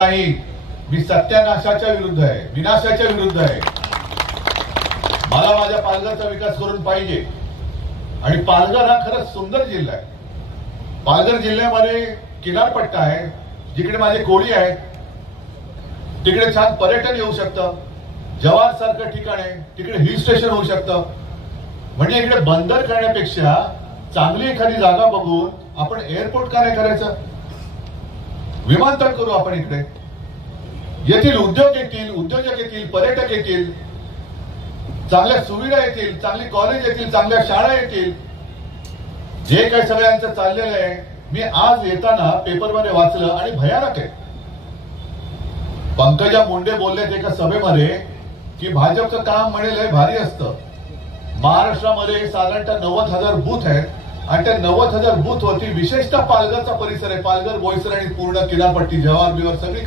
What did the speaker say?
नाही, मी सत्यानाशाच्या विरुद्ध आहे, विनाशाच्या विरुद्ध आहे। मला माझ्या पालघरचा विकास करून पाहिजे आणि पालघर हा खरंच सुंदर जिल्हा आहे। पालघर जिल्ह्यामध्ये किनारपट्टा आहे, जिकडे माझे कोळी आहेत, तिकडे छान पर्यटन येऊ शकतं। जवार सारखं ठिकाण आहे, तिकडे हिल स्टेशन होऊ शकतं। म्हणजे इकडे बंदर करण्यापेक्षा चांगली एखादी जागा बघून आपण एअरपोर्ट का नाही करायचं, विमानतळ करू आपण इकडे। येथील उद्योग येतील, उद्योजक येतील, पर्यटक येतील, चांगल्या सुविधा येतील, चांगली कॉलेज येतील, चांगल्या शाळा येतील। जे काही सगळ्यांचं चाललेलं आहे, मी आज येताना पेपरमध्ये वाचलं आणि भयानक आहे। पंकजा मुंडे बोललेत एका सभेमध्ये की भाजपचं काम म्हणेल भारी असतं। महाराष्ट्रामध्ये साधारणतः 90,000 बूथ आहेत आणि त्या 90,000 बूथ वरती विशेषतः पालघरचा परिसर आहे, पालघर, बोईसर आणि पूर्ण किनारपट्टी, जव्हार बिवार सगळी